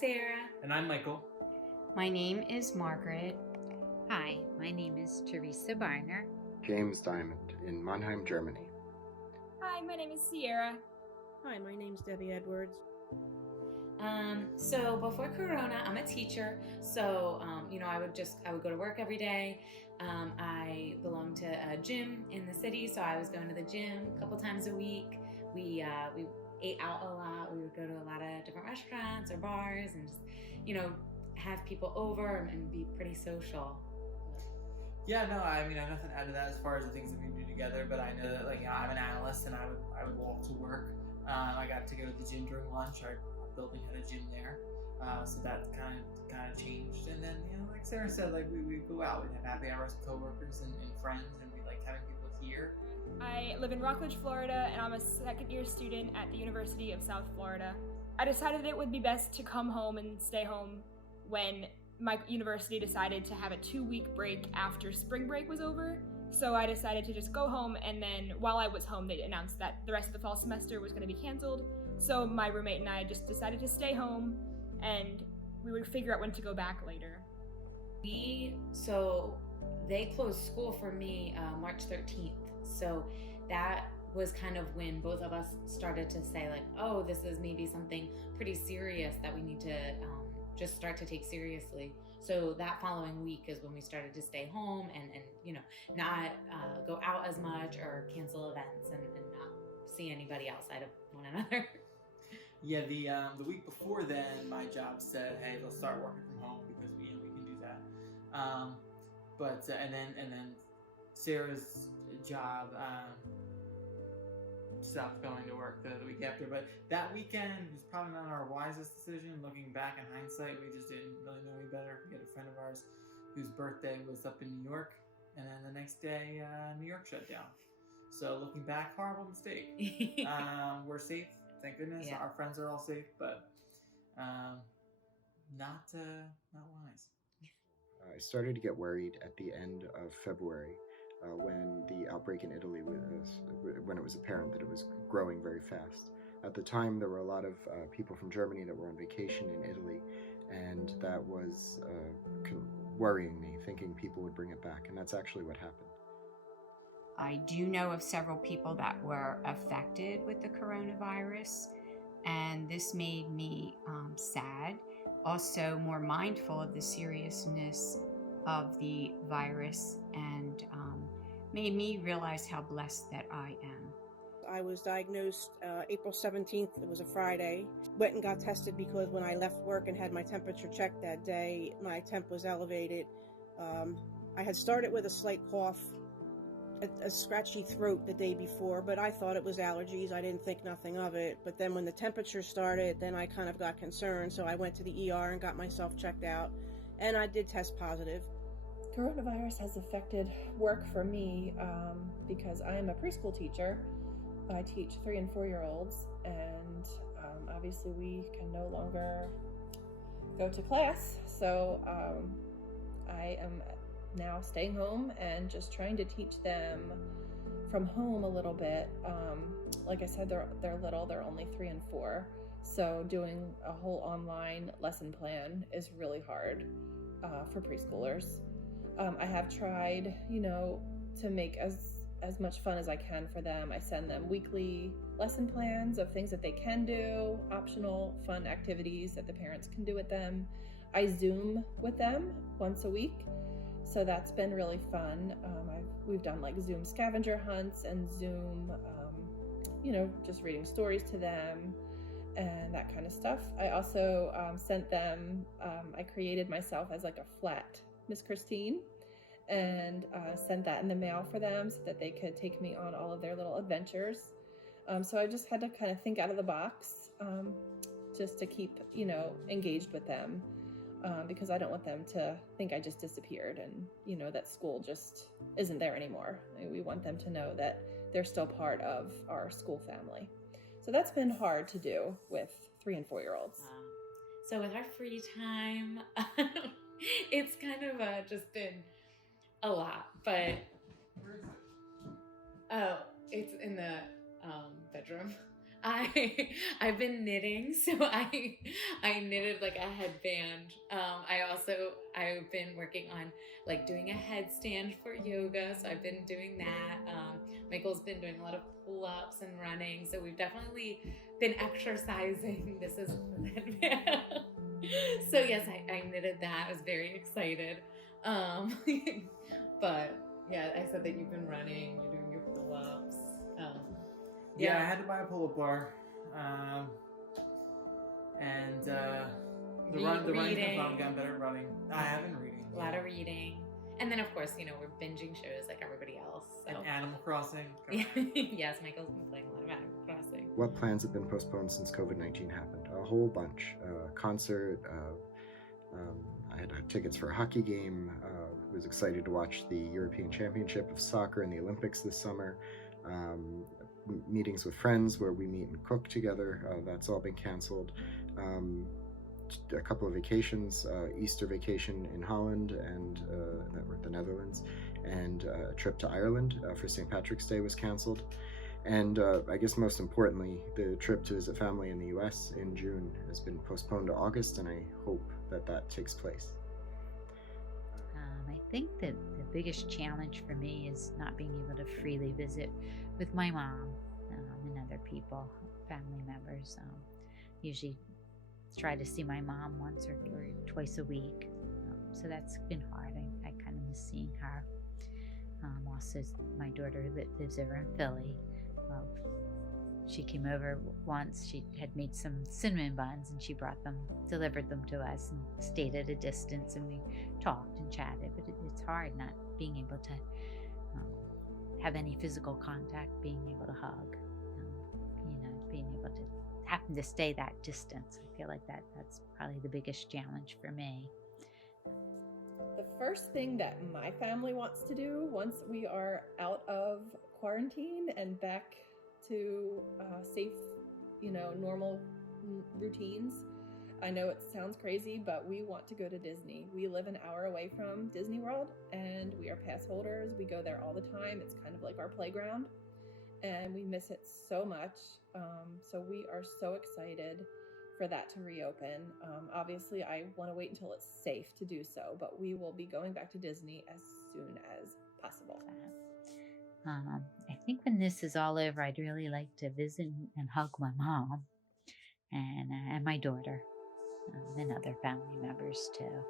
Sarah. And I'm Michael. My name is Margaret. Hi, my name is Teresa Barner. James Diamond in Mannheim, Germany. Hi, my name is Sierra. Hi, my name's Debbie Edwards. So before Corona, I'm a teacher. So, I would go to work every day. I belong to a gym in the city, so I was going to the gym a couple times a week. We ate out a lot. We would go to a lot of different restaurants or bars and just, have people over and be pretty social. Yeah, no, I have nothing to add to that as far as the things that we do together, but I know that I'm an analyst and I would walk to work. I got to go to the gym during lunch. Our building had a gym there. So that kind of changed. And then, like Sarah said, we go out, we'd have happy hours with coworkers and friends, and we like having people here. I live in Rockledge, Florida, and I'm a second-year student at the University of South Florida. I decided it would be best to come home and stay home when my university decided to have a 2-week break after spring break was over. So I decided to just go home, and then while I was home, they announced that the rest of the fall semester was going to be canceled. So my roommate and I just decided to stay home, and we would figure out when to go back later. They closed school for me March 13th. So that was kind of when both of us started to say oh, this is maybe something pretty serious that we need to just start to take seriously. So that following week is when we started to stay home and not go out as much or cancel events and not see anybody outside of one another. Yeah, the week before then, my job said, hey, they'll start working from home because we can do that. And then Sarah's job stopped going to work the week after. But that weekend was probably not our wisest decision. Looking back in hindsight, we just didn't really know any better. We had a friend of ours whose birthday was up in New York, and then the next day, New York shut down. So looking back, horrible mistake. We're safe, thank goodness. Yeah. Our friends are all safe, but not wise. I started to get worried at the end of February when the outbreak in Italy when it was apparent that it was growing very fast. At the time, there were a lot of people from Germany that were on vacation in Italy, and that was worrying me, thinking people would bring it back, and that's actually what happened. I do know of several people that were affected with the coronavirus, and this made me sad. Also more mindful of the seriousness of the virus, and made me realize how blessed that I am. I was diagnosed April 17th. It was a Friday. Went and got tested because when I left work and had my temperature checked that day, my temp was elevated. I had started with a slight cough, a scratchy throat the day before, but I thought it was allergies. I didn't think nothing of it. But then when the temperature started, then I kind of got concerned. So I went to the ER and got myself checked out, and I did test positive. Coronavirus has affected work for me because I am a preschool teacher. I teach 3 and 4-year-olds, and obviously we can no longer go to class. So I am now staying home and just trying to teach them from home a little bit. Like I said, they're little, they're only 3 and 4. So doing a whole online lesson plan is really hard for preschoolers. I have tried, to make as much fun as I can for them. I send them weekly lesson plans of things that they can do, optional fun activities that the parents can do with them. I Zoom with them once a week, so that's been really fun. We've done Zoom scavenger hunts and Zoom, just reading stories to them and that kind of stuff. I also sent them, I created myself as a flat Miss Christine, and sent that in the mail for them so that they could take me on all of their little adventures. So I just had to kind of think out of the box just to keep, engaged with them because I don't want them to think I just disappeared and, that school just isn't there anymore. We want them to know that they're still part of our school family. So that's been hard to do with 3 and 4-year-olds. So with our free time, it's kind of just been a lot, but Where is it? oh, it's in the bedroom. I've been knitting, so I knitted like a headband. I've been working on like doing a headstand for yoga, so I've been doing that. Michael's been doing a lot of pull-ups and running, so we've definitely been exercising. This is the headband. So yes, I knitted that. I was very excited. But yeah, I said that you've been running, you're doing your pull-ups. Yeah, I had to buy a pull-up bar, and the running reading. stuff, I'm getting better at running. I have been reading. A lot of reading. And then, of course, we're binging shows like everybody else. So. And Animal Crossing. Yes, Michael's been playing a lot of Animal Crossing. What plans have been postponed since COVID-19 happened? A whole bunch. Concert. I had tickets for a hockey game. Was excited to watch the European Championship of Soccer and the Olympics this summer. Meetings with friends where we meet and cook together. That's all been canceled. A couple of vacations, Easter vacation in Holland and the Netherlands, and a trip to Ireland for St. Patrick's Day was canceled. And I guess most importantly, the trip to visit family in the US in June has been postponed to August, and I hope that takes place. I think that the biggest challenge for me is not being able to freely visit with my mom and other people, family members. Usually try to see my mom once or twice a week. So that's been hard. I kind of miss seeing her. Also, my daughter lives over in Philly. She came over once. She had made some cinnamon buns and she delivered them to us and stayed at a distance, and we talked and chatted. But it's hard not being able to have any physical contact, being able to hug, being able to happen to stay that distance. I feel like that's probably the biggest challenge for me. The first thing that my family wants to do once we are out of quarantine and back to safe, normal routines. I know it sounds crazy, but we want to go to Disney. We live an hour away from Disney World, and we are pass holders. We go there all the time. It's kind of like our playground, and we miss it so much. So we are so excited for that to reopen. Obviously, I want to wait until it's safe to do so, but we will be going back to Disney as soon as possible. I think when this is all over, I'd really like to visit and hug my mom and my daughter and other family members too.